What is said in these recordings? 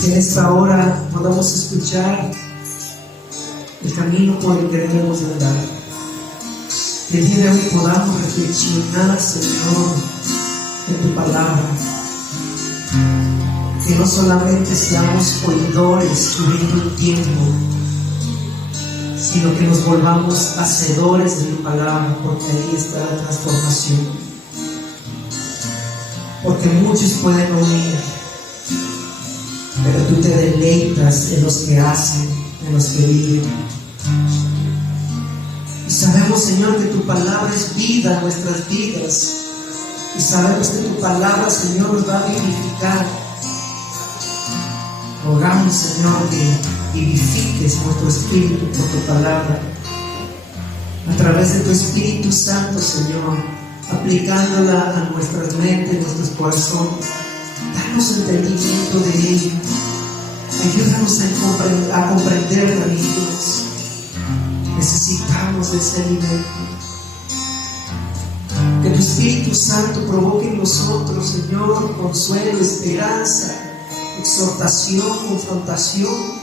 Que en esta hora podamos escuchar el camino por el que debemos de andar. Que el día de hoy podamos reflexionar, Señor, en tu palabra. Que no solamente seamos oidores durante un tiempo, sino que nos volvamos hacedores de tu palabra, porque ahí está la transformación. Porque muchos pueden oír, pero tú te deleitas en los que hacen, en los que viven. Y sabemos, Señor, que tu palabra es vida en nuestras vidas. Y sabemos que tu palabra, Señor, nos va a vivificar. Rogamos, Señor, que vivifiques nuestro espíritu por tu palabra. A través de tu Espíritu Santo, Señor, aplicándola a nuestras mentes, nuestros corazones. Danos entendimiento de ello. Ayúdanos a comprenderla, mi Dios. Necesitamos de ese alimento. Que tu Espíritu Santo provoque en nosotros, Señor, consuelo, esperanza, exhortación, confrontación.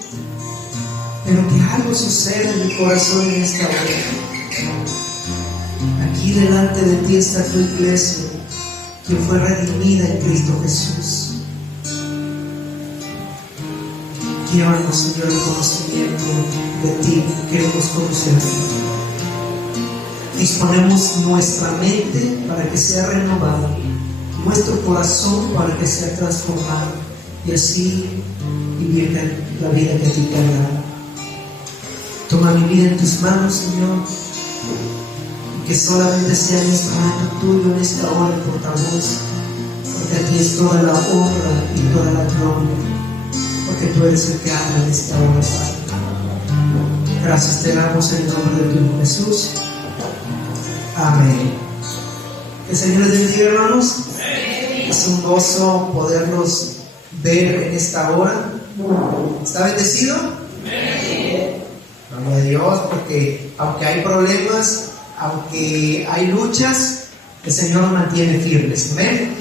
Pero que algo suceda en mi corazón en esta hora. Aquí delante de ti está tu iglesia, que fue redimida en Cristo Jesús. Llévanos, Señor, el conocimiento de ti. Queremos conocerte. Disponemos nuestra mente para que sea renovada, nuestro corazón para que sea transformado, y así vivir la vida que a ti te agrada. Toma mi vida en tus manos, Señor, y que solamente sea el instrumento tuyo en esta hora, portavoz, porque a ti es toda la honra y toda la gloria, porque tú eres el que habla en esta hora, Padre. Gracias te damos en el nombre de tu Hijo Jesús. Amén. Que el Señor les bendiga, hermanos. Es un gozo poderlos ver en esta hora. ¿Está bendecido? Gloria a Dios, porque aunque hay problemas, aunque hay luchas, el Señor nos mantiene firmes. Amén.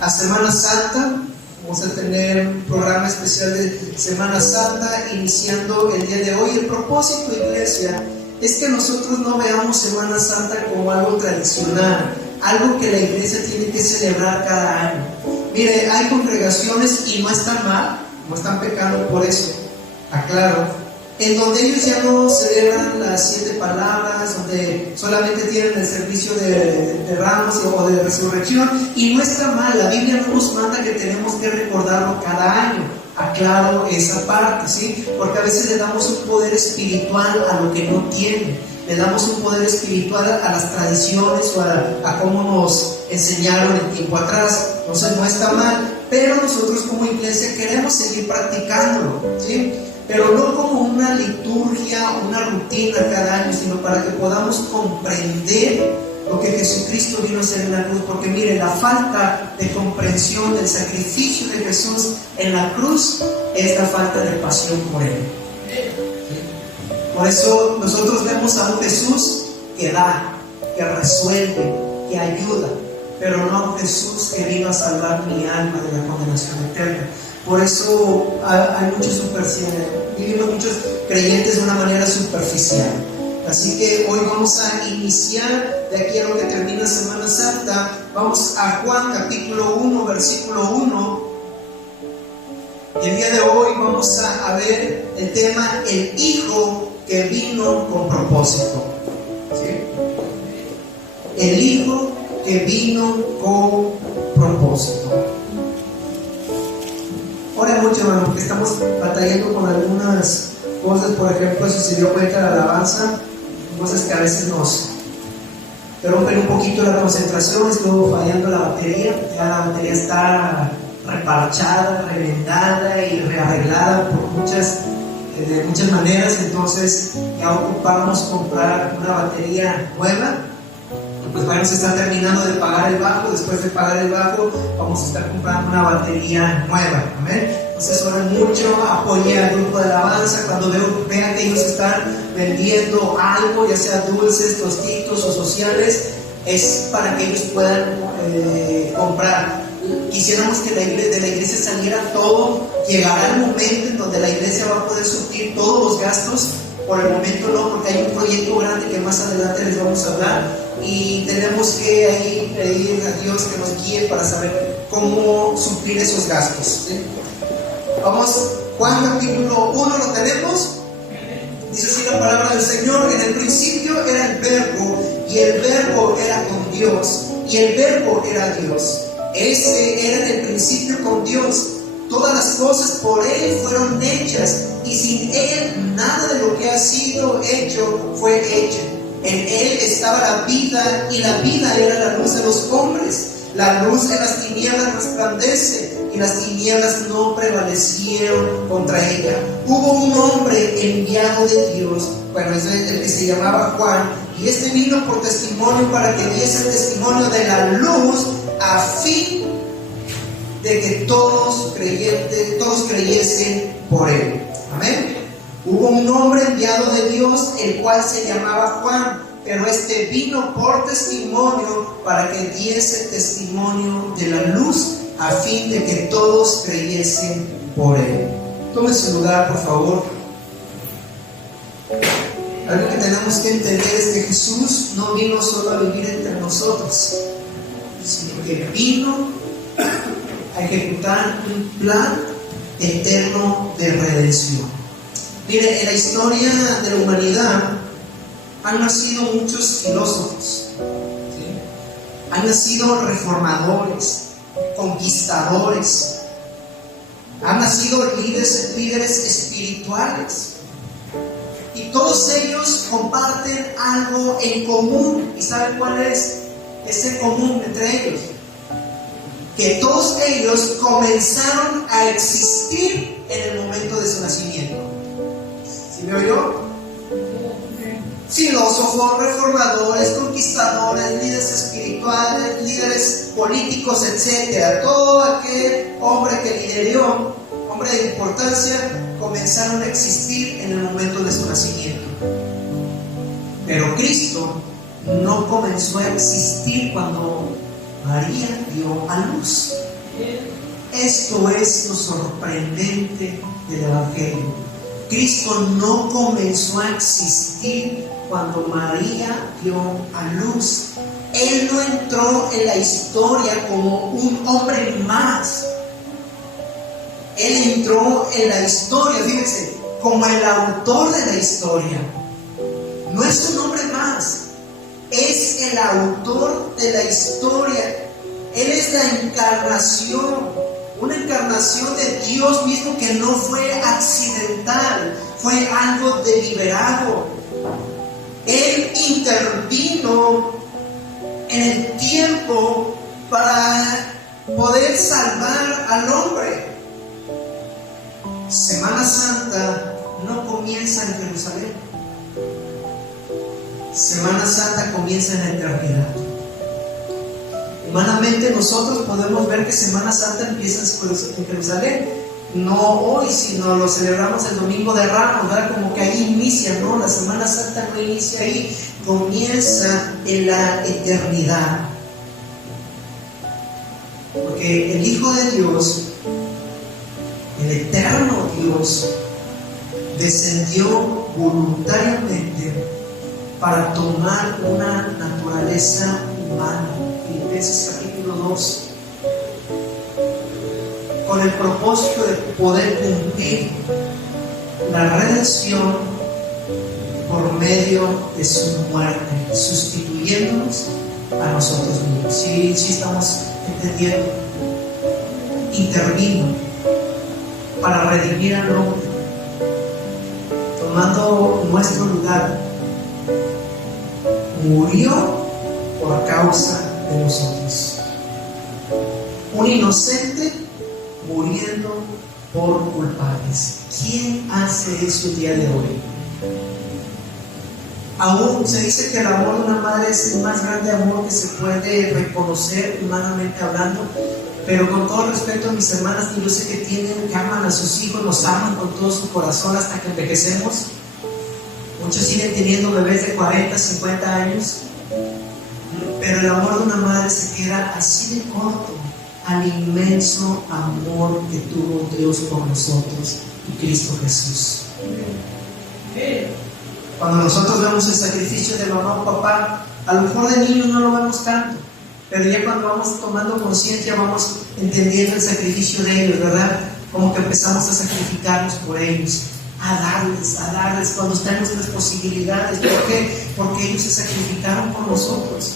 A Semana Santa vamos a tener un programa especial de Semana Santa iniciando el día de hoy. El propósito, iglesia, es que nosotros no veamos Semana Santa como algo tradicional, algo que la iglesia tiene que celebrar cada año. Mire, hay congregaciones, y no están mal, no están pecando por eso, aclaro, en donde ellos ya no celebran las 7 palabras, donde solamente tienen el servicio de ramos o de resurrección, y no está mal. La Biblia no nos manda que tenemos que recordarlo cada año. Aclaro esa parte, ¿sí? Porque a veces le damos un poder espiritual a lo que no tiene. Le damos un poder espiritual a las tradiciones o a cómo nos enseñaron el tiempo atrás. Entonces no está mal, pero nosotros como iglesia queremos seguir practicándolo, ¿sí? Pero no como una liturgia, una rutina cada año, sino para que podamos comprender lo que Jesucristo vino a hacer en la cruz. Porque mire, la falta de comprensión del sacrificio de Jesús en la cruz es la falta de pasión por Él. Por eso nosotros vemos a un Jesús que da, que resuelve, que ayuda, pero no a un Jesús que vino a salvar mi alma de la condenación eterna. Por eso hay muchos vivimos muchos creyentes de una manera superficial. Así que hoy vamos a iniciar, de aquí a lo que termina Semana Santa, vamos a Juan capítulo 1, versículo 1. Y el día de hoy vamos a ver el tema, el Hijo que vino con propósito. ¿Sí? El Hijo que vino con propósito. Ahora mucho, hermano, porque estamos batallando con algunas cosas. Por ejemplo, si se dio cuenta la alabanza, cosas que a veces nos rompen un poquito la concentración. Estuvo fallando la batería, ya la batería está reparchada, revendada y rearreglada de muchas maneras. Entonces ya ocupamos comprar una batería nueva. Pues vamos a estar terminando de pagar el bajo. Después de pagar el bajo vamos a estar comprando una batería nueva. Amén. Entonces oren mucho, apoyen al grupo de alabanza. Cuando vean que ellos están vendiendo algo, ya sea dulces, tostitos o sociales, es para que ellos puedan comprar. quisiéramos que de la iglesia saliera todo, llegará el momento en donde la iglesia va a poder suplir todos los gastos. Por el momento no, porque hay un proyecto grande que más adelante les vamos a hablar y tenemos que ahí pedir a Dios que nos guíe para saber cómo suplir esos gastos, ¿sí? Vamos, Juan capítulo 1 lo tenemos. Dice así la palabra del Señor: en el principio era el Verbo, y el Verbo era con Dios, y el Verbo era Dios. Ese era en el principio con Dios. Todas las cosas por Él fueron hechas, y sin Él nada de lo que ha sido hecho fue hecho. En Él estaba la vida, y la vida era la luz de los hombres. La luz de las tinieblas resplandece, y las tinieblas no prevalecieron contra ella. Hubo un hombre enviado de Dios, bueno, es el que se llamaba Juan, y este vino por testimonio para que diese el testimonio de la luz, a fin de que todos creyesen por él. Amén. Hubo un hombre enviado de Dios, el cual se llamaba Juan, pero este vino por testimonio para que diese testimonio de la luz, a fin de que todos creyesen por él. Tome su lugar, por favor. Algo que tenemos que entender es que Jesús no vino solo a vivir entre nosotros, sino que vino a ejecutar un plan eterno de redención. Mire, en la historia de la humanidad han nacido muchos filósofos, ¿sí? Han nacido reformadores, conquistadores, han nacido líderes espirituales, y todos ellos comparten algo en común. ¿Y saben cuál es ese común entre ellos? Que todos ellos comenzaron a existir en el momento de su nacimiento. ¿Sí me oyó? Filósofos, reformadores, conquistadores, líderes espirituales, líderes políticos, etc. Todo aquel hombre que lideró, hombre de importancia, comenzaron a existir en el momento de su nacimiento. Pero Cristo no comenzó a existir cuando María dio a luz. Esto es lo sorprendente del Evangelio. Cristo no comenzó a existir cuando María dio a luz. Él no entró en la historia como un hombre más. Él entró en la historia, fíjense, como el autor de la historia. No es un hombre más, es el autor de la historia. Él es la encarnación, una encarnación de Dios mismo que no fue accidental, fue algo deliberado. Él intervino en el tiempo para poder salvar al hombre. Semana Santa no comienza en Jerusalén. Semana Santa comienza en la eternidad. Humanamente nosotros podemos ver que Semana Santa empieza en Jerusalén, no hoy, sino lo celebramos el Domingo de Ramos, ¿verdad? Como que ahí inicia, ¿no? La Semana Santa no inicia ahí, comienza en la eternidad. Porque el Hijo de Dios, el eterno Dios, descendió voluntariamente para tomar una naturaleza humana. Filipenses capítulo 2, con el propósito de poder cumplir la redención por medio de su muerte, sustituyéndonos a nosotros mismos. Sí estamos entendiendo. Intervino para redimir al hombre, tomando nuestro lugar. Murió por causa de nosotros. Un inocente muriendo por culpables. ¿Quién hace eso el día de hoy? Aún se dice que el amor de una madre es el más grande amor que se puede reconocer humanamente hablando, pero con todo respeto a mis hermanas, yo sé que aman a sus hijos, los aman con todo su corazón hasta que envejecemos. Muchos siguen teniendo bebés de 40, 50 años, pero el amor de una madre se queda así de corto al inmenso amor que tuvo Dios por nosotros y Cristo Jesús. Cuando nosotros vemos el sacrificio de mamá o papá, a lo mejor de niños no lo vemos tanto, pero ya cuando vamos tomando conciencia, vamos entendiendo el sacrificio de ellos, ¿verdad? Como que empezamos a sacrificarnos por ellos, a darles cuando están nuestras posibilidades. ¿Por qué? Porque ellos se sacrificaron por nosotros.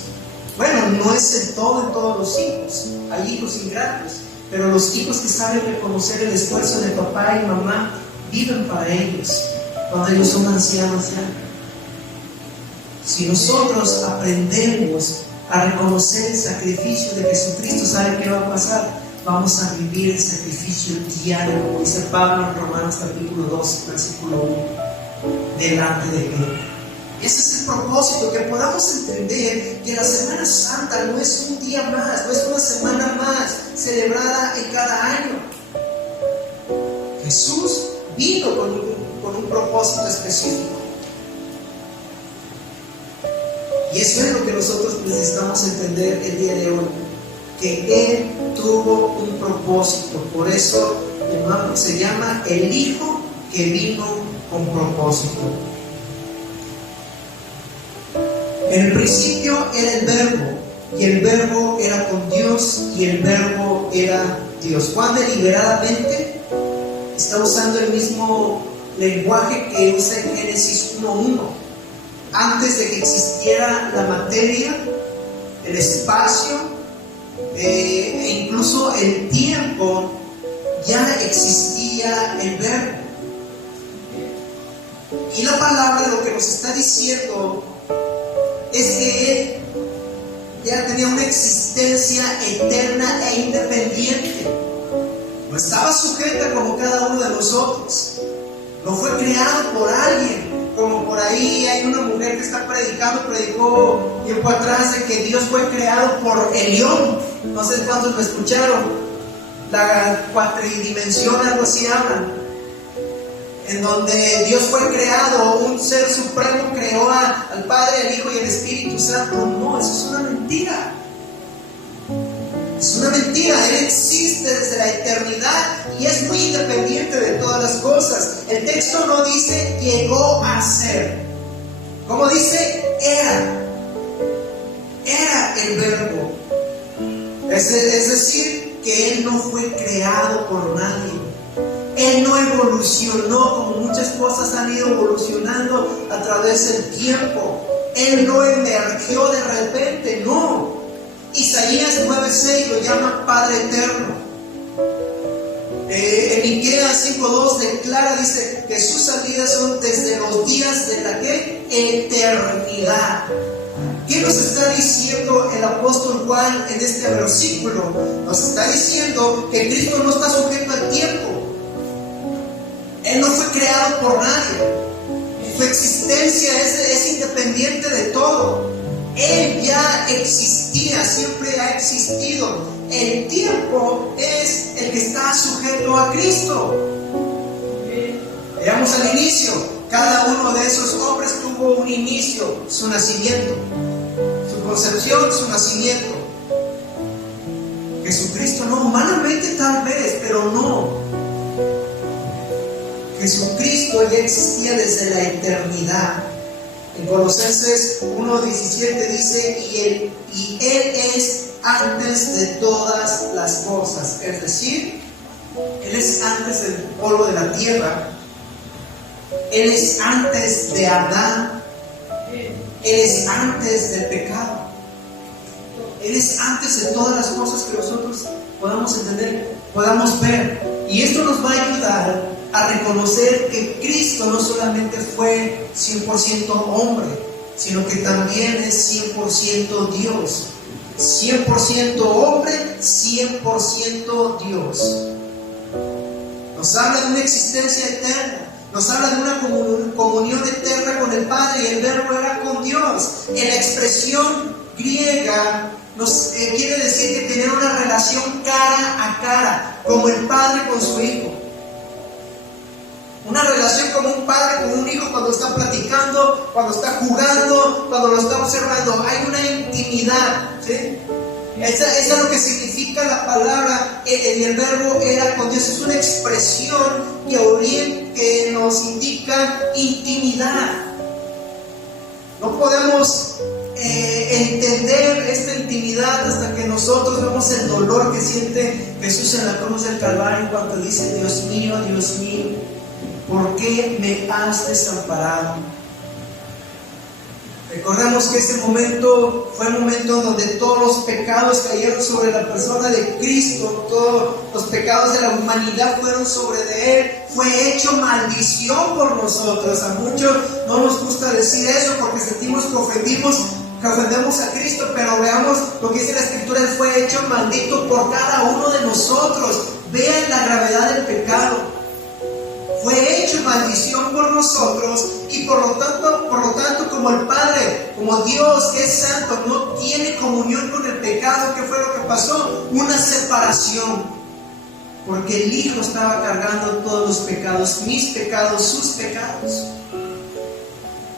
Bueno, no es en todos los hijos, hay hijos ingratos, pero los hijos que saben reconocer el esfuerzo de papá y mamá viven para ellos cuando ellos son ancianos ya. Si nosotros aprendemos a reconocer el sacrificio de Jesucristo, ¿sabe qué va a pasar? Vamos a vivir el sacrificio diario, como dice Pablo en Romanos capítulo 2, versículo 1, delante de Él. Ese es el propósito, que podamos entender que la Semana Santa no es un día más, no es una semana más celebrada en cada año. Jesús vino con un propósito específico. Y eso es lo que nosotros necesitamos entender el día de hoy, que Él tuvo un propósito. Por eso se llama el Hijo que vino con propósito. En el principio era el Verbo, y el Verbo era con Dios, y el Verbo era Dios. Juan deliberadamente está usando el mismo lenguaje que usa en Génesis 1:1. Antes de que existiera la materia, el espacio e incluso el tiempo, ya existía el Verbo. Y la palabra lo que nos está diciendo es que Él ya tenía una existencia eterna e independiente. No estaba sujeta como cada uno de nosotros. No fue creado por alguien. Como por ahí hay una mujer que está predicó tiempo atrás de que Dios fue creado por Elión. No sé cuántos lo escucharon. La cuatridimensión, algo así hablan. En donde Dios fue creado, un ser supremo creó al Padre, al Hijo y al Espíritu Santo. No, eso es una mentira. Es una mentira. Él existe desde la eternidad y es muy independiente de todas las cosas. El texto no dice llegó a ser. Como dice, era el Verbo. Es decir, que Él no fue creado por nadie. Él no evolucionó como muchas cosas han ido evolucionando a través del tiempo. Él no emergió de repente, no. Isaías 9:6 lo llama Padre Eterno. En Miqueas 5:2 declara, dice que sus salidas son desde los días de la eternidad. ¿Qué nos está diciendo el apóstol Juan en este versículo? Nos está diciendo que Cristo no está sujeto al tiempo. Él no fue creado por nadie. Su existencia es independiente de todo. Él ya existía, siempre ha existido. El tiempo es el que está sujeto a Cristo. Veamos al inicio. Cada uno de esos hombres tuvo un inicio, su nacimiento, su concepción, su nacimiento. Jesucristo no, humanamente tal vez, pero no. Jesucristo ya existía desde la eternidad. En Colosenses 1:17 dice, y Él es antes de todas las cosas. Es decir, Él es antes del polvo de la tierra. Él es antes de Adán. Él es antes del pecado. Él es antes de todas las cosas que nosotros podamos entender, podamos ver. Y esto nos va a ayudar a reconocer que Cristo no solamente fue 100% hombre, sino que también es 100% Dios. 100% hombre, 100% Dios. Nos habla de una existencia eterna. Nos habla de una comunión eterna con el Padre, y el Verbo era con Dios. En la expresión griega nos quiere decir que tenía una relación cara a cara, como el Padre con su Hijo. Una relación como un padre con un hijo cuando está platicando, cuando está jugando, cuando lo está observando. Hay una intimidad, ¿sí? Eso es lo que significa la palabra y el verbo era con Dios. Es una expresión que nos indica intimidad. No podemos entender esta intimidad hasta que nosotros vemos el dolor que siente Jesús en la cruz del Calvario cuando dice: Dios mío, ¿por qué me has desamparado? Recordemos que ese momento fue el momento donde todos los pecados cayeron sobre la persona de Cristo, todos los pecados de la humanidad fueron sobre de Él, fue hecho maldición por nosotros. A muchos no nos gusta decir eso porque sentimos que ofendemos a Cristo, pero veamos lo que dice la Escritura: Él fue hecho maldito por cada uno de nosotros. Vean la gravedad del pecado. Fue hecho maldición por nosotros y por lo tanto como el Padre, como Dios que es santo, no tiene comunión con el pecado. ¿Qué fue lo que pasó? Una separación, porque el Hijo estaba cargando todos los pecados, mis pecados, sus pecados.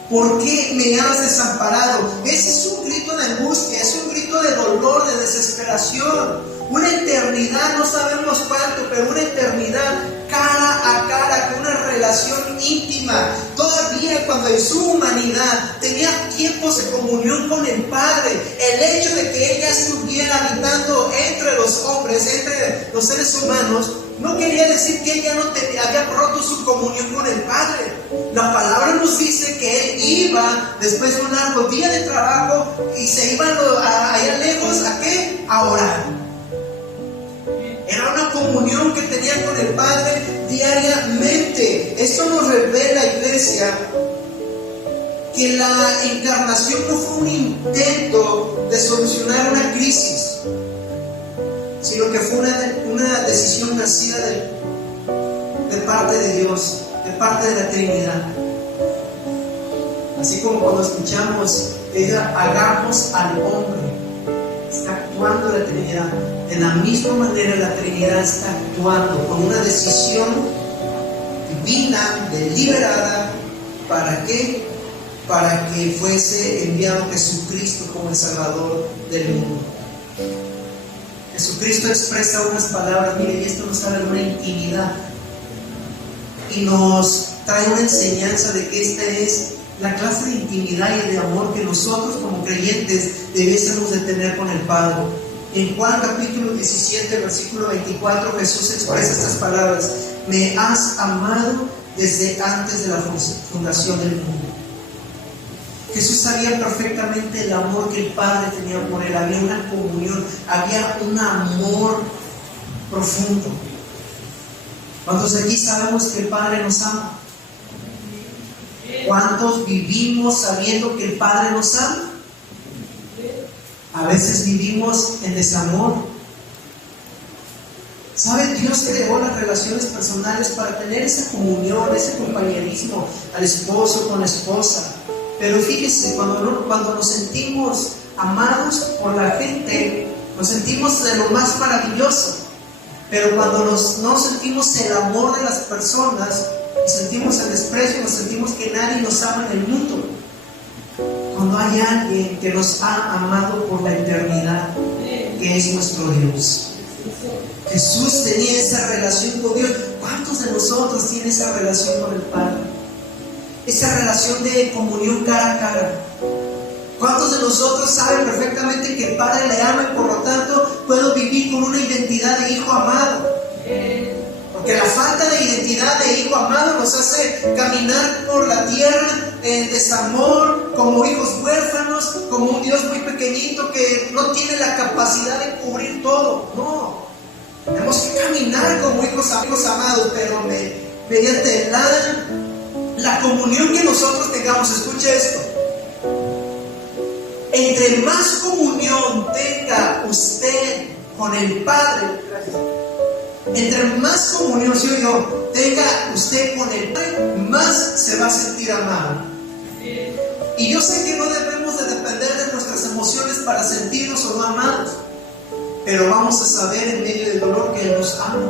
¿Por qué me has desamparado? Ese es un grito de angustia, es un grito de dolor, de desesperación. Una eternidad, no sabemos cuánto, pero una eternidad cara a cara, con una relación íntima. Todavía cuando en su humanidad tenía tiempos de comunión con el Padre, el hecho de que ella estuviera habitando entre los hombres, entre los seres humanos, no quería decir que ella había roto su comunión con el Padre. La palabra nos dice que él iba, después de un largo día de trabajo, y se iba allá lejos, ¿a qué? A orar. Era una comunión que tenía con el Padre diariamente. Esto nos revela, iglesia, que la encarnación no fue un intento de solucionar una crisis, sino que fue una decisión nacida de parte de Dios, de parte de la Trinidad. Así como cuando escuchamos hagamos al hombre, está actuando la Trinidad. De la misma manera la Trinidad está actuando con una decisión divina, deliberada. ¿Para qué? Para que fuese enviado Jesucristo como el Salvador del mundo. Jesucristo expresa unas palabras, mire, y esto nos habla de una intimidad y nos trae una enseñanza de que esta es la clase de intimidad y de amor que nosotros como creyentes debiésemos de tener con el Padre. En Juan capítulo 17, versículo 24, Jesús expresa estas palabras: me has amado desde antes de la fundación del mundo. Jesús sabía perfectamente el amor que el Padre tenía por él. Había una comunión, había un amor profundo. ¿Cuántos de aquí sabemos que el Padre nos ama? ¿Cuántos vivimos sabiendo que el Padre nos ama? A veces vivimos en desamor. ¿Sabe? Dios creó las relaciones personales para tener esa comunión, ese compañerismo al esposo con la esposa. Pero fíjese, cuando nos sentimos amados por la gente, nos sentimos de lo más maravilloso. Pero cuando no sentimos el amor de las personas, sentimos el desprecio, nos sentimos que nadie nos ama en el mundo. Cuando hay alguien que nos ha amado por la eternidad, que es nuestro Dios. Jesús tenía esa relación con Dios. ¿Cuántos de nosotros tienen esa relación con el Padre? Esa relación de comunión cara a cara. ¿Cuántos de nosotros saben perfectamente que el Padre le ama y por lo tanto puedo vivir con una identidad de hijo amado? Porque la falta de identidad de hijo amado nos hace caminar por la tierra en desamor, como hijos huérfanos, como un Dios muy pequeñito que no tiene la capacidad de cubrir todo. No, tenemos que caminar como hijos amados, pero mediante la comunión que nosotros tengamos. Escuche esto: entre más comunión tenga usted con el Padre, entre más comunión tenga usted con el Padre, más se va a sentir amado. Y yo sé que no debemos de depender de nuestras emociones para sentirnos o no amados, pero vamos a saber en medio del dolor que Él nos ama.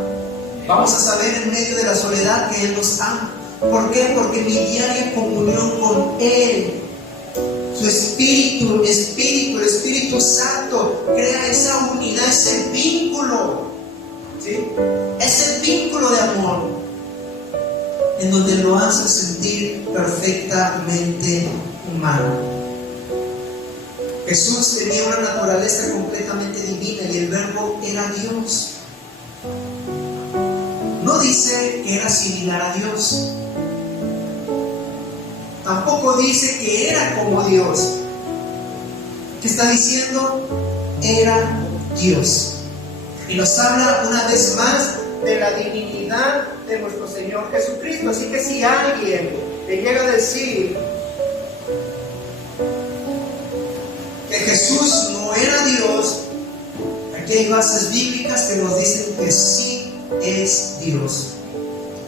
Vamos a saber en medio de la soledad que Él nos ama. ¿Por qué? Porque mi diaria comunión con Él tu espíritu, el Espíritu Santo crea esa unidad, ese vínculo, ¿sí? Ese vínculo de amor, en donde lo hace sentir perfectamente humano. Jesús tenía una naturaleza completamente divina y el Verbo era Dios. No dice que era similar a Dios. Tampoco dice que era como Dios. ¿Qué está diciendo? Era Dios. Y nos habla una vez más de la divinidad de nuestro Señor Jesucristo. Así que si alguien le llega a decir que Jesús no era Dios, aquí hay bases bíblicas que nos dicen que sí es Dios.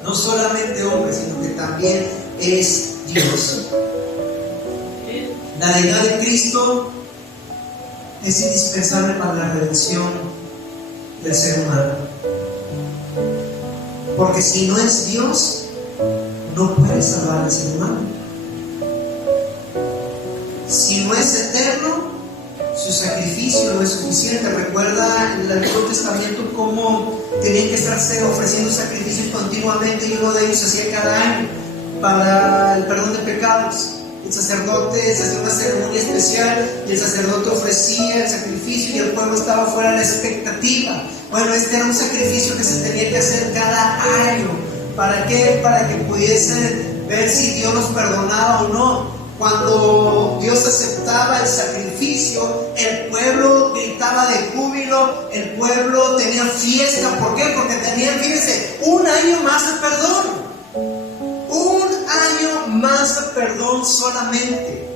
No solamente hombre, sino que también es Dios. La deidad de Cristo es indispensable para la redención del ser humano. Porque si no es Dios, no puede salvar al ser humano. Si no es eterno, su sacrificio no es suficiente. Recuerda en el Antiguo Testamento cómo tenían que estarse ofreciendo sacrificios continuamente, y uno de ellos se hacía cada año para el perdón de pecados. El sacerdote hacía una ceremonia especial y el sacerdote ofrecía el sacrificio y el pueblo estaba fuera de la expectativa. Bueno, este era un sacrificio que se tenía que hacer cada año. ¿Para qué? Para que pudiesen ver si Dios los perdonaba o no. Cuando Dios aceptaba el sacrificio, el pueblo gritaba de júbilo, el pueblo tenía fiesta. ¿Por qué? Porque tenían, fíjense, un año más de perdón. Un año más de perdón solamente.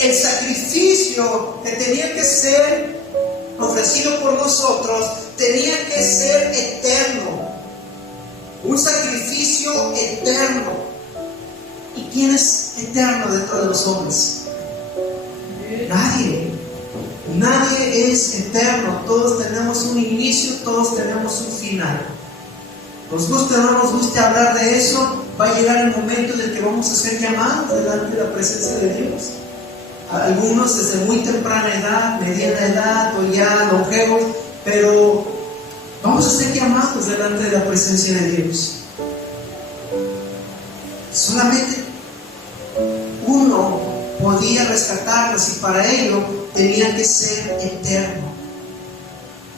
El sacrificio que tenía que ser ofrecido por nosotros tenía que ser eterno. Un sacrificio eterno. ¿Y quién es eterno dentro de los hombres? Nadie. Nadie es eterno. Todos tenemos un inicio, todos tenemos un final. Nos guste o no nos guste hablar de eso, va a llegar el momento en el que vamos a ser llamados delante de la presencia de Dios. Algunos desde muy temprana edad, mediana edad o ya longevos, pero vamos a ser llamados delante de la presencia de Dios. Solamente uno podía rescatarnos y para ello tenía que ser eterno.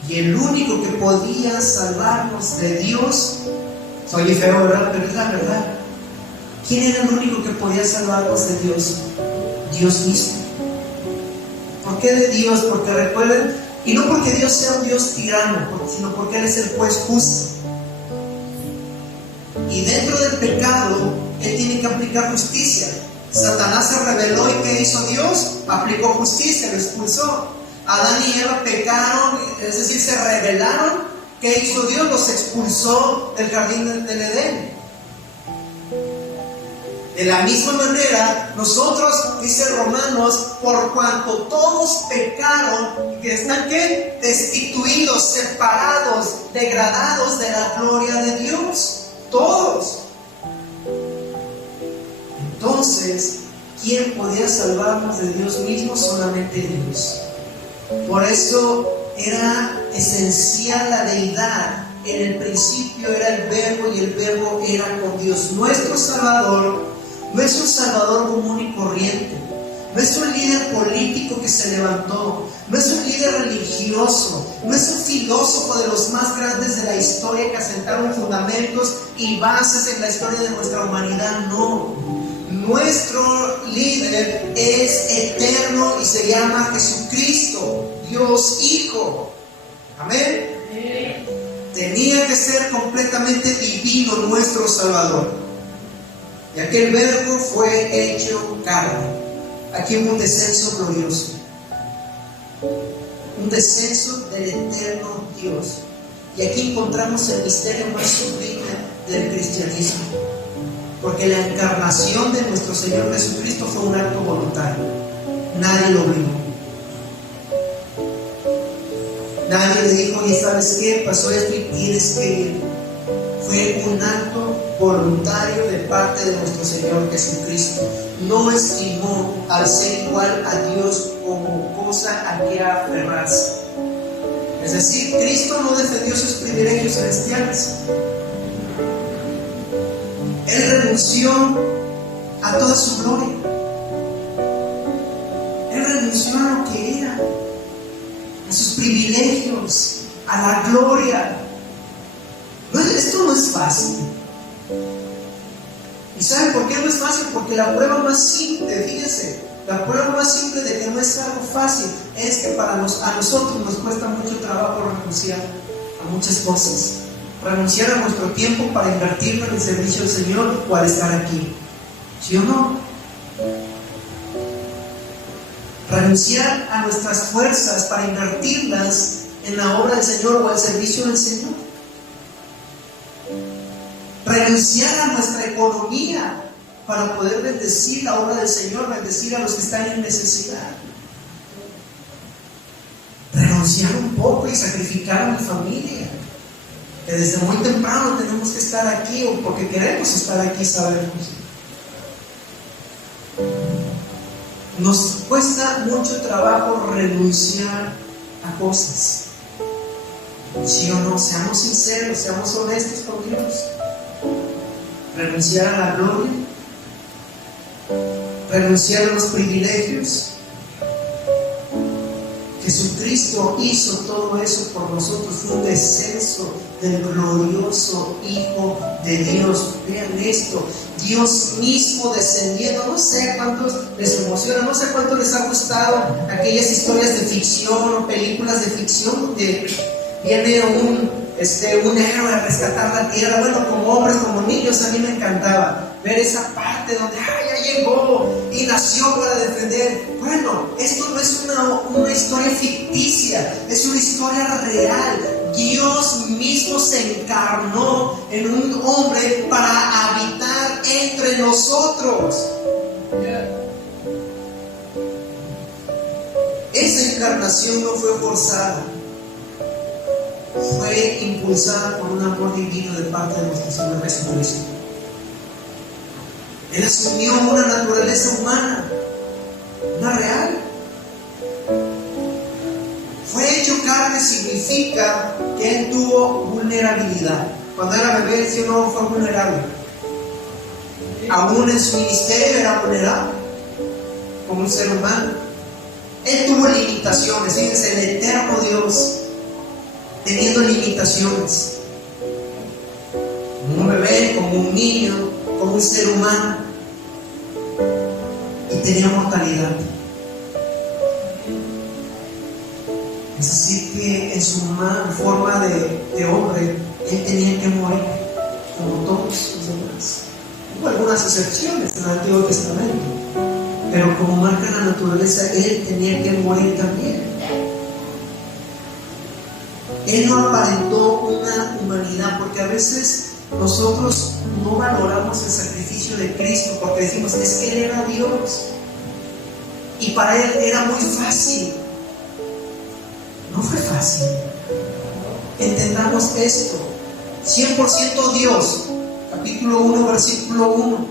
Y el único que podía salvarnos de Dios, oye feo, ¿verdad? Pero es la verdad. ¿Quién era el único que podía salvarnos de Dios? Dios mismo. ¿Por qué de Dios? Porque recuerden, y no porque Dios sea un Dios tirano, sino porque Él es el juez justo. Y dentro del pecado, Él tiene que aplicar justicia. Satanás se rebeló y ¿qué hizo Dios? Aplicó justicia, lo expulsó. Adán y Eva pecaron, es decir, se rebelaron. ¿Qué hizo Dios? Los expulsó del jardín del Edén. De la misma manera, nosotros, dice Romanos, por cuanto todos pecaron, que están ¿qué? Destituidos, separados, degradados de la gloria de Dios. Todos. Entonces, ¿quién podía salvarnos de Dios mismo? Solamente Dios. Por eso era esencial la deidad. En el principio era el Verbo y el Verbo era con Dios. Nuestro Salvador no es un Salvador común y corriente. No es un líder político que se levantó. No es un líder religioso. No es un filósofo de los más grandes de la historia que asentaron fundamentos y bases en la historia de nuestra humanidad. No. Nuestro líder es eterno y se llama Jesucristo, Dios Hijo. Amén. Tenía que ser completamente divino nuestro Salvador. Y aquel Verbo fue hecho carne. Aquí hubo un descenso glorioso. Un descenso del eterno Dios. Y aquí encontramos el misterio más sublime del cristianismo. Porque la encarnación de nuestro Señor Jesucristo fue un acto voluntario. Nadie lo obligó. Nadie le dijo, ¿y sabes qué? Pasó esto y tienes que ir. Fue un acto voluntario de parte de nuestro Señor Jesucristo. no estimó al ser igual a Dios como cosa a que aferrarse. Es decir, Cristo no defendió sus privilegios celestiales. Él renunció a toda su gloria. Él renunció a lo que era, a sus privilegios, a la gloria. Esto no es fácil. ¿Y saben por qué no es fácil? Porque la prueba más simple, fíjense, la prueba más simple de que no es algo fácil es que a nosotros nos cuesta mucho trabajo renunciar a muchas cosas. Renunciar a nuestro tiempo para invertirlo en el servicio del Señor o al estar aquí. ¿Sí o no? Renunciar a nuestras fuerzas para invertirlas en la obra del Señor o al servicio del Señor. Renunciar a nuestra economía para poder bendecir la obra del Señor, bendecir a los que están en necesidad. Renunciar un poco y sacrificar a mi familia, que desde muy temprano tenemos que estar aquí o porque queremos estar aquí, sabemos. Nos cuesta mucho trabajo renunciar a cosas. ¿Sí o no? Seamos sinceros, seamos honestos con Dios. Renunciar a la gloria, renunciar a los privilegios. Jesucristo hizo todo eso por nosotros, fue un descenso del glorioso Hijo de Dios. Vean esto, Dios mismo descendiendo. No sé cuántos les emociona, no sé cuántos les ha gustado aquellas historias de ficción o películas de ficción donde viene un héroe a rescatar la tierra. Bueno, como hombres, como niños, a mí me encantaba ver esa parte donde ya llegó y nació para defender. Bueno, esto no es una historia ficticia, es una historia real. Dios mismo se encarnó en un hombre para habitar entre nosotros. Esa encarnación no fue forzada, fue impulsada por un amor divino de parte de nuestro Señor Jesucristo. Él asumió una naturaleza humana, una real. Fue hecho carne significa que Él tuvo vulnerabilidad. Cuando era bebé, ¿sí o no fue vulnerable? Aún en su ministerio era vulnerable, como un ser humano. Él tuvo limitaciones, fíjense, el eterno Dios teniendo limitaciones, como un bebé, como un niño, como un ser humano, y tenía mortalidad. Es decir, que en su forma de hombre, Él tenía que morir, como todos los demás. Hubo algunas excepciones en el Antiguo Testamento, pero como marca la naturaleza, Él tenía que morir también. Él no aparentó una humanidad, porque a veces nosotros no valoramos el sacrificio de Cristo porque decimos, es que Él era Dios y para Él era muy fácil. No fue fácil. Entendamos esto: 100% Dios, capítulo 1, versículo 1.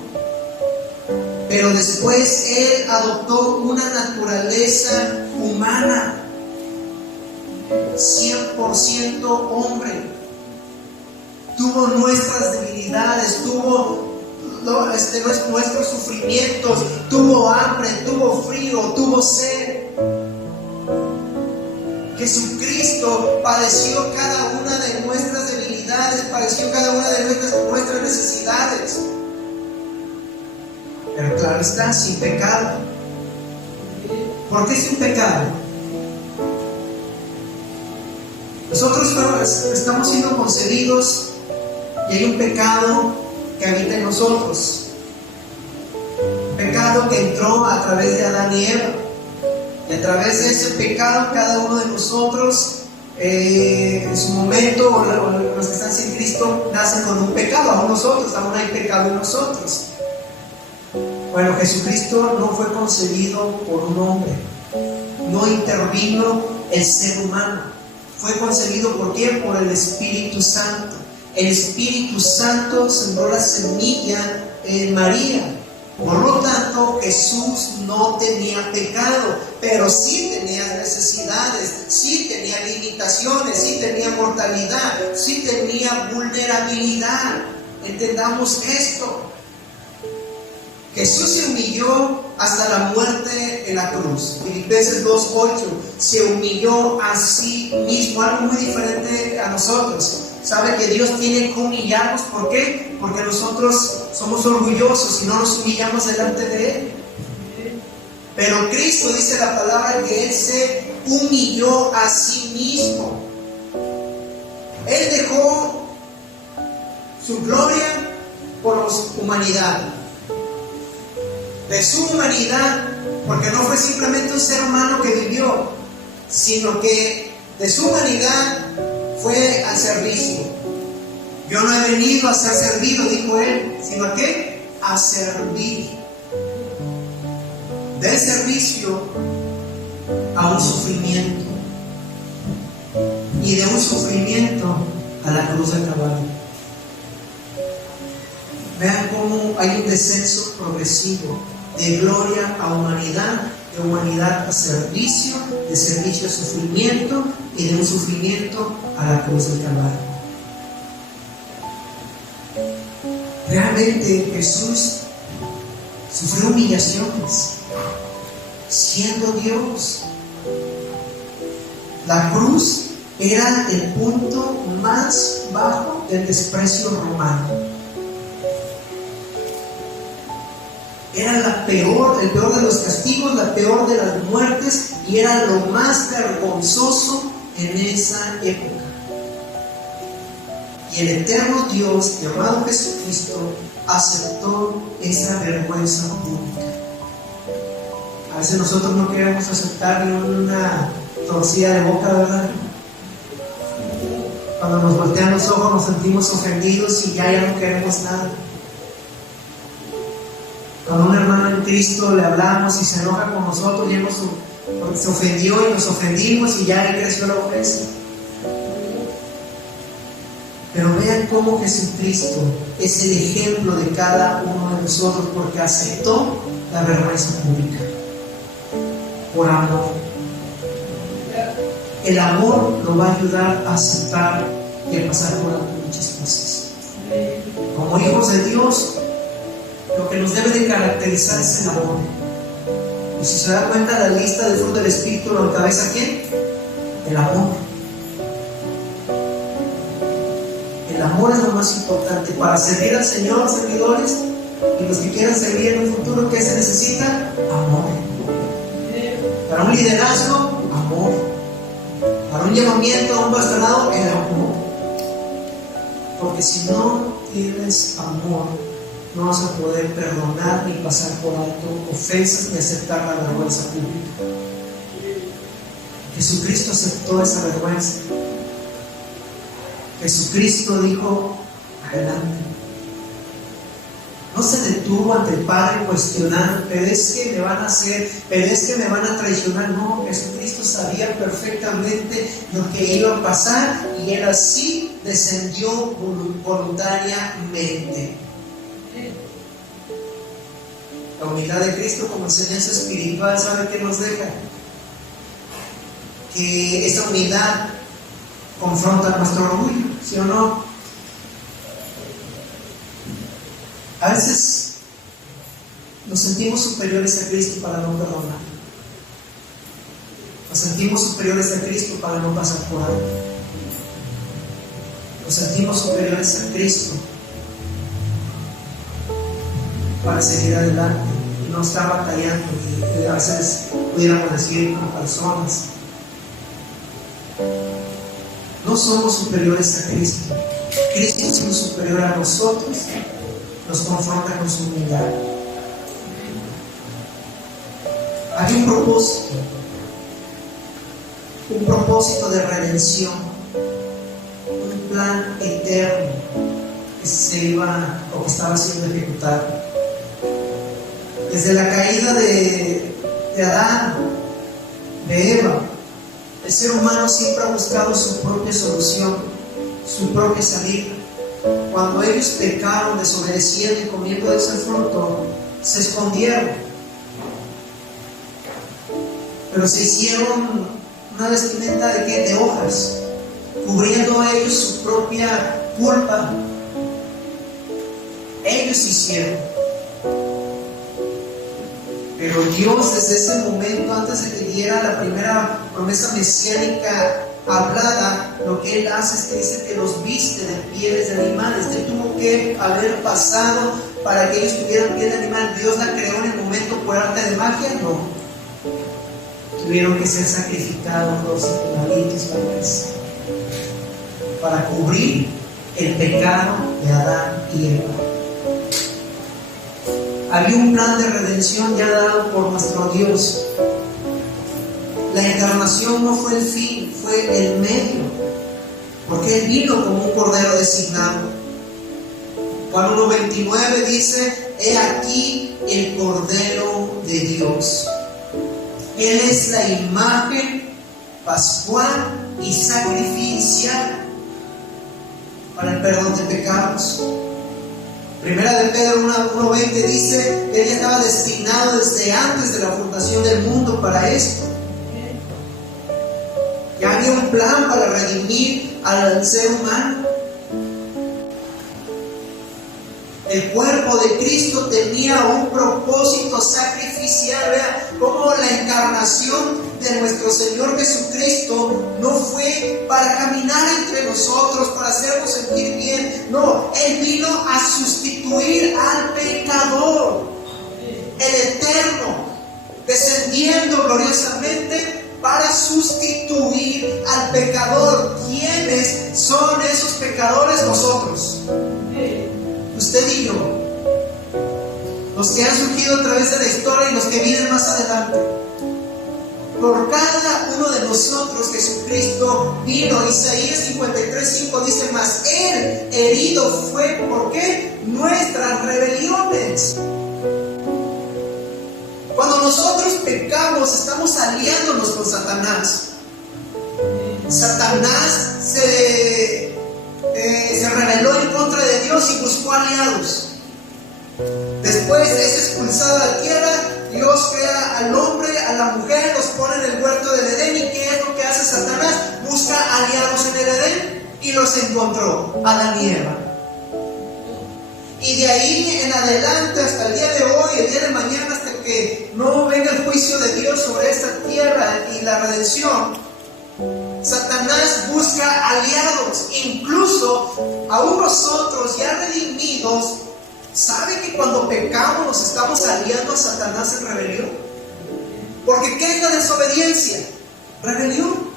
Pero después Él adoptó una naturaleza humana, 100% hombre. Tuvo nuestras debilidades, tuvo nuestros sufrimientos, tuvo hambre, tuvo frío, tuvo sed. Jesucristo padeció cada una de nuestras debilidades, padeció cada una de nuestras necesidades. Pero claro está, sin pecado. ¿Por qué sin pecado? Nosotros estamos siendo concebidos y hay un pecado que habita en nosotros. Un pecado que entró a través de Adán y Eva. Y a través de ese pecado, cada uno de nosotros, en su momento, o los que están sin Cristo, nacen con un pecado. Aún hay pecado en nosotros. Bueno, Jesucristo no fue concebido por un hombre. No intervino el ser humano. Fue concebido ¿por quién? Por el Espíritu Santo. El Espíritu Santo sembró la semilla en María. Por lo tanto, Jesús no tenía pecado, pero sí tenía necesidades, sí tenía limitaciones, sí tenía mortalidad, sí tenía vulnerabilidad. Entendamos esto. Jesús se humilló hasta la muerte en la cruz. Filipenses 2:8, se humilló a sí mismo, algo muy diferente a nosotros. ¿Sabe que Dios tiene que humillarnos? ¿Por qué? Porque nosotros somos orgullosos y no nos humillamos delante de Él. Pero Cristo, dice la palabra, que Él se humilló a sí mismo. Él dejó su gloria por la humanidad. De su humanidad, porque no fue simplemente un ser humano que vivió, sino que de su humanidad fue al servicio. Yo no he venido a ser servido, dijo Él, sino a ¿qué? A servir. Del servicio a un sufrimiento, y de un sufrimiento a la cruz del Calvario. Vean cómo hay un descenso progresivo de gloria a humanidad, de humanidad a servicio, de servicio a sufrimiento y de un sufrimiento a la cruz del Calvario. Realmente Jesús sufrió humillaciones siendo Dios. La cruz era el punto más bajo del desprecio romano. Era el peor de los castigos, la peor de las muertes, y era lo más vergonzoso en esa época. Y el eterno Dios, llamado Jesucristo, aceptó esa vergüenza pública. A veces nosotros no queremos aceptar ni una torcida de boca, ¿verdad? Cuando nos voltean los ojos nos sentimos ofendidos y ya no queremos nada. Cuando a un hermano en Cristo le hablamos y se enoja con nosotros, ya se ofendió y nos ofendimos y ya le creció la ofensa. Pero vean cómo Jesucristo es el ejemplo de cada uno de nosotros, porque aceptó la vergüenza pública por amor. El amor nos va a ayudar a aceptar y a pasar por muchas cosas. Como hijos de Dios, lo que nos debe de caracterizar es el amor. Y si se da cuenta, la lista del fruto del Espíritu lo encabeza ¿quién? El amor. El amor es lo más importante. Para servir al Señor, servidores, y los que quieran servir en un futuro, ¿qué se necesita? Amor. Para un liderazgo, amor. Para un llamamiento a un pastorado, el amor. Porque si no tienes amor, no vas a poder perdonar ni pasar por alto ofensas ni aceptar la vergüenza pública. Jesucristo aceptó esa vergüenza. Jesucristo dijo: adelante. No se detuvo ante el Padre cuestionando, pero es que me van a hacer, pero es que me van a traicionar. No, Jesucristo sabía perfectamente lo que iba a pasar y Él así descendió voluntariamente. La humildad de Cristo como enseñanza espiritual, ¿sabe qué nos deja? Que esta humildad confronta nuestro orgullo, ¿sí o no? A veces nos sentimos superiores a Cristo para no perdonar. Nos sentimos superiores a Cristo para no pasar por algo. Nos sentimos superiores a Cristo para seguir adelante y no estar batallando, que a veces pudiéramos decir con personas. No somos superiores a Cristo. Cristo es superior a nosotros, nos confronta con su humildad. Hay un propósito de redención, un plan eterno que se iba o que estaba siendo ejecutado. Desde la caída de Adán, de Eva, el ser humano siempre ha buscado su propia solución, su propia salida. Cuando ellos pecaron, desobedeciendo y comiendo de ese fruto, se escondieron, pero se hicieron una vestimenta ¿de qué? De hojas, cubriendo ellos su propia culpa. Ellos hicieron. Pero Dios, desde ese momento, antes de que diera la primera promesa mesiánica hablada, lo que Él hace es que dice que los viste de pieles de animales. ¿Qué tuvo que haber pasado para que ellos tuvieran piel de animal? ¿Dios la creó en el momento por arte de magia? No. Tuvieron que ser sacrificados los animalitos para cubrir el pecado de Adán y Eva. Había un plan de redención ya dado por nuestro Dios. La encarnación no fue el fin, fue el medio, porque Él vino como un cordero designado. Juan 1:29 dice: he aquí el Cordero de Dios. Él es la imagen pascual y sacrificial para el perdón de pecados. Primera de Pedro 1:20 dice: Él estaba destinado desde antes de la fundación del mundo para esto. Ya había un plan para redimir al ser humano. El cuerpo de Cristo tenía un propósito sacrificial. Vea cómo la encarnación de nuestro Señor Jesucristo no fue para caminar entre nosotros, para hacernos sentir bien. No, Él vino a sustituir al pecador, el eterno, descendiendo gloriosamente para sustituir al pecador. ¿Quiénes son esos pecadores? Nosotros, usted y yo, los que han surgido a través de la historia y los que vienen más adelante. Por cada uno de nosotros Jesucristo vino. Isaías 53:5 dice: mas Él herido fue, ¿por qué? Nuestras rebeliones. Cuando nosotros pecamos, estamos aliándonos con Satanás. Satanás se rebeló en contra de Dios y buscó aliados. Después es expulsado de la tierra. Dios crea al hombre, a la mujer, los pone en el huerto del Edén. ¿Y qué es lo que hace Satanás? Busca aliados en el Edén y los encontró, Adán y Eva. Y de ahí en adelante hasta el día de hoy, el día de mañana, hasta que no venga el juicio de Dios sobre esta tierra y la redención, Satanás busca aliados. Incluso aún nosotros ya redimidos, ¿sabe que cuando pecamos nos estamos aliando a Satanás en rebelión? Porque ¿qué es la desobediencia? Rebelión.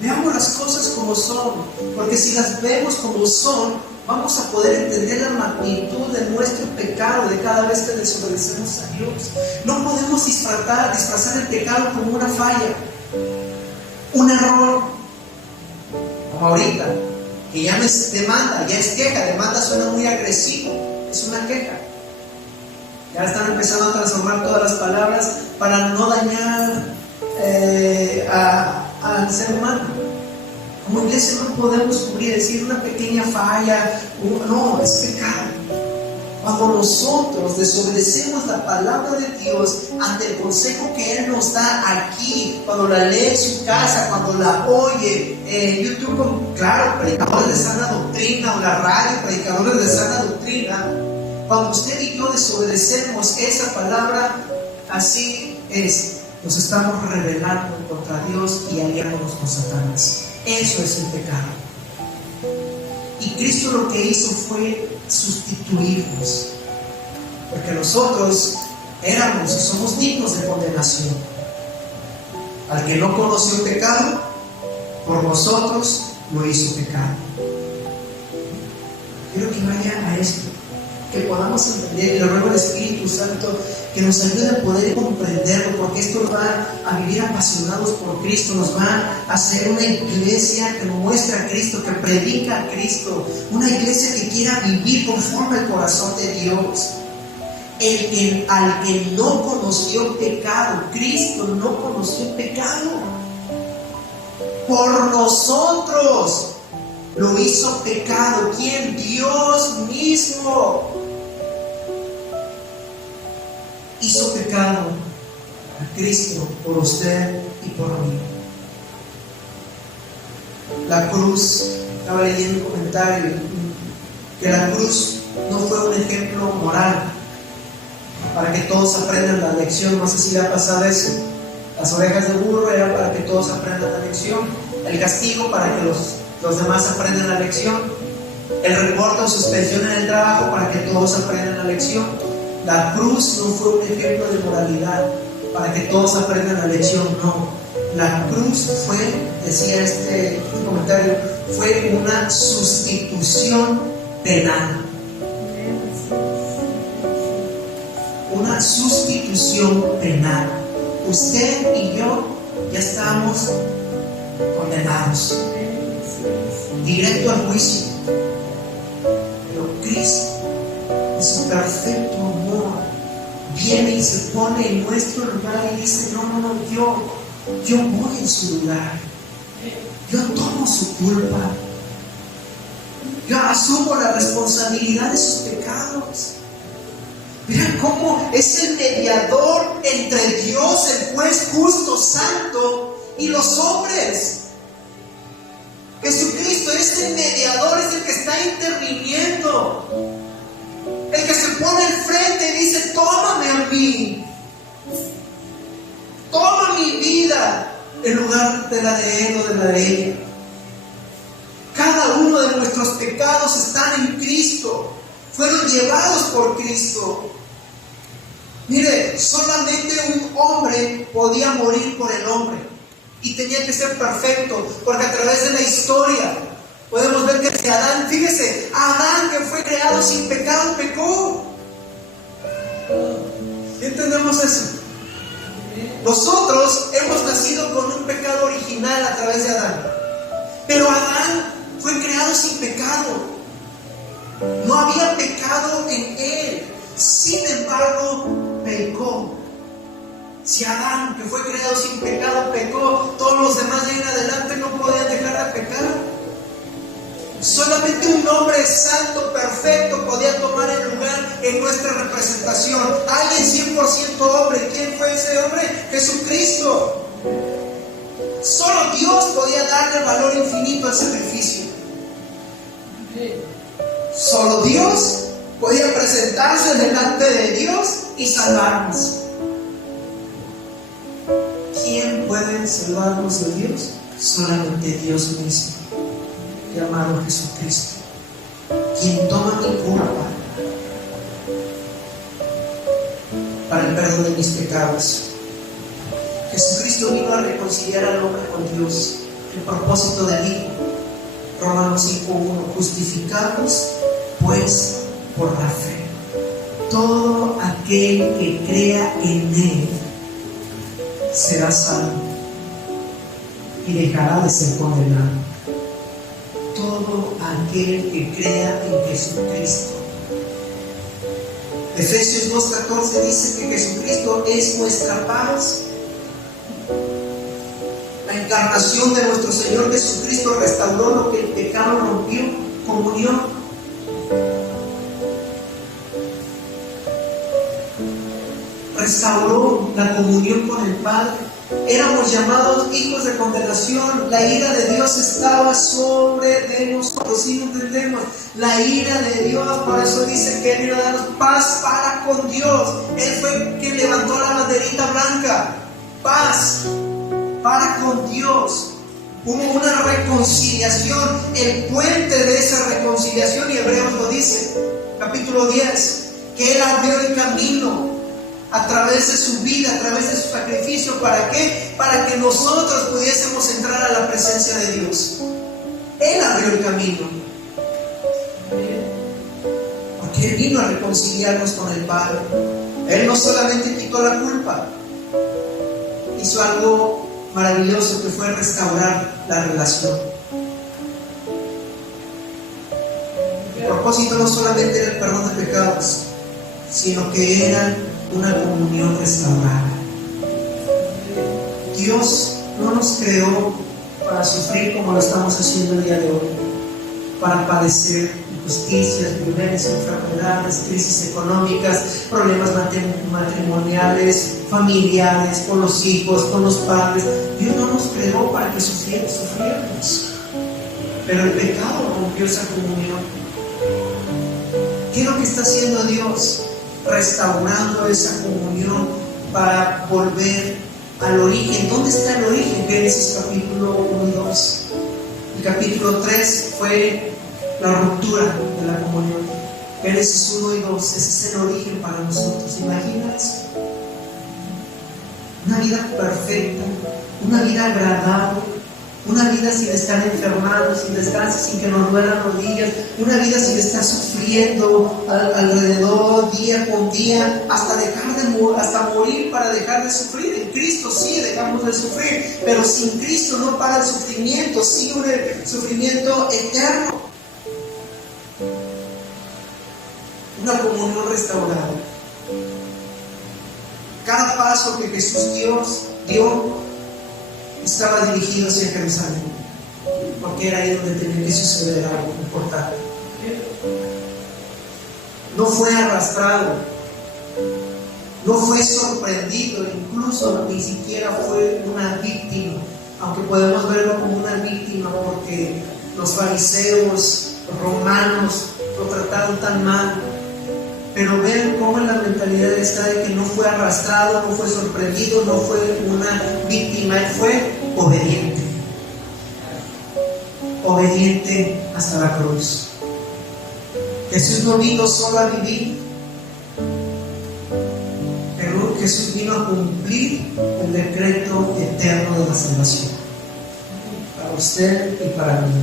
Veamos las cosas como son, porque si las vemos como son, vamos a poder entender la magnitud de nuestro pecado de cada vez que desobedecemos a Dios. No podemos disfrazar el pecado como una falla, un error. Como ahorita, que ya no es demanda, ya es queja. Demanda suena muy agresivo, es una queja. Ya están empezando a transformar todas las palabras para no dañar al ser humano. Como iglesia no podemos cubrir, decir una pequeña falla, no, es pecado. Cuando nosotros desobedecemos la palabra de Dios ante el consejo que Él nos da aquí, cuando la lee en su casa, cuando la oye en YouTube, claro, predicadores de sana doctrina, o la radio, predicadores de sana doctrina, cuando usted y yo desobedecemos esa palabra, así es, nos estamos rebelando contra Dios y aliándonos con Satanás. Eso es el pecado. Y Cristo lo que hizo fue sustituirnos, porque nosotros éramos y somos dignos de condenación. Al que no conoció el pecado, por nosotros lo hizo pecado. Quiero que vaya a esto, que podamos entender, y le ruego al Espíritu Santo que nos ayude a poder comprenderlo, porque esto nos va a vivir apasionados por Cristo, nos va a hacer una iglesia que muestra a Cristo, que predica a Cristo, una iglesia que quiera vivir conforme al corazón de Dios. Al que no conoció pecado, Cristo no conoció pecado. Por nosotros lo hizo pecado. ¿Quién? Dios mismo. hizo pecado a Cristo por usted y por mí. La cruz, estaba leyendo un comentario, que la cruz no fue un ejemplo moral para que todos aprendan la lección. No sé si le ha pasado eso. Las orejas de burro eran para que todos aprendan la lección, el castigo para que los demás aprendan la lección, el reporte o suspensión en el trabajo para que todos aprendan la lección. La cruz no fue un ejemplo de moralidad para que todos aprendan la lección, no. La cruz fue, decía este comentario, fue una sustitución penal. Una sustitución penal. Usted y yo ya estamos condenados, directo al juicio. Pero Cristo, en su perfecto amor, viene y se pone en nuestro lugar y dice: no, yo voy en su lugar, yo tomo su culpa, yo asumo la responsabilidad de sus pecados. Miren cómo es el mediador entre Dios, el juez justo, santo, y los hombres. Jesucristo es el mediador, es el que está interviniendo, el que se pone al frente y dice: tómame a mí, toma mi vida en lugar de la de él o de la de ella. Cada uno de nuestros pecados están en Cristo, fueron llevados por Cristo. Mire, solamente un hombre podía morir por el hombre y tenía que ser perfecto, porque a través de la historia podemos ver que Adán, fíjese, Adán, que fue creado sin pecado, pecó. ¿Entendemos eso? Nosotros hemos nacido con un pecado original a través de Adán, pero Adán fue creado sin pecado. No había pecado en él, sin embargo pecó. Si Adán, que fue creado sin pecado, pecó, todos los demás de ahí en adelante no podían dejar de pecar. Solamente un hombre santo, perfecto, podía tomar el lugar en nuestra representación. Alguien 100% hombre. ¿Quién fue ese hombre? Jesucristo. Solo Dios podía darle valor infinito al sacrificio. Solo Dios podía presentarse delante de Dios y salvarnos. ¿Quién puede salvarnos de Dios? Solamente Dios mismo, llamado Jesucristo, quien toma mi culpa para el perdón de mis pecados. Jesucristo vino a reconciliar al hombre con Dios. El propósito del Hijo, Romanos 5:1, justificados pues por la fe. Todo aquel que crea en Él será salvo y dejará de ser condenado. Todo aquel que crea en Jesucristo. Efesios 2:14 dice que Jesucristo es nuestra paz. La encarnación de nuestro Señor Jesucristo restauró lo que el pecado rompió, comunión. Restauró la comunión con el Padre. Éramos llamados hijos de condenación. La ira de Dios estaba sobre de nosotros. ¿Sí entendemos? La ira de Dios, por eso dice que Él iba a darnos paz para con Dios. Él fue quien levantó la banderita blanca. Paz para con Dios. Hubo una reconciliación, el puente de esa reconciliación, y Hebreos lo dice, capítulo 10, que Él abrió el camino a través de su vida, a través de su sacrificio. ¿Para qué? Para que nosotros pudiésemos entrar a la presencia de Dios. Él abrió el camino, porque Él vino a reconciliarnos con el Padre. Él no solamente quitó la culpa, hizo algo maravilloso, que fue restaurar la relación. El propósito no solamente era el perdón de pecados, sino que era una comunión restaurada. Dios no nos creó para sufrir como lo estamos haciendo el día de hoy, para padecer y injusticias, violencia, enfermedades, crisis económicas, problemas matrimoniales, familiares, con los hijos, con los padres. Dios no nos creó para que sufriéramos, pero el pecado rompió esa comunión. ¿Qué es lo que está haciendo Dios? Restaurando esa comunión para volver al origen. ¿Dónde está el origen? Génesis capítulo 1 y 2. El capítulo 3 fue la ruptura de la comunión. Génesis 1 y 2, ese es el origen para nosotros. ¿Imaginas? Una vida perfecta, una vida agradable, una vida sin estar enfermados, sin descanso, sin que nos duelan rodillas, una vida sin estar sufriendo alrededor día con día, hasta morir para dejar de sufrir. En Cristo sí dejamos de sufrir, pero sin Cristo no para el sufrimiento, sigue un sufrimiento eterno. Una comunión restaurada. Cada paso que Jesús dio estaba dirigido hacia Jerusalén, porque era ahí donde tenía que suceder algo importante. No fue arrastrado, no fue sorprendido, incluso ni siquiera fue una víctima, aunque podemos verlo como una víctima porque los fariseos, los romanos lo trataron tan mal. Pero ven cómo en la mentalidad está de que no fue arrastrado, no fue sorprendido, no fue una víctima, él fue obediente. Obediente hasta la cruz. Jesús no vino solo a vivir, pero Jesús vino a cumplir el decreto eterno de la salvación. Para usted y para mí.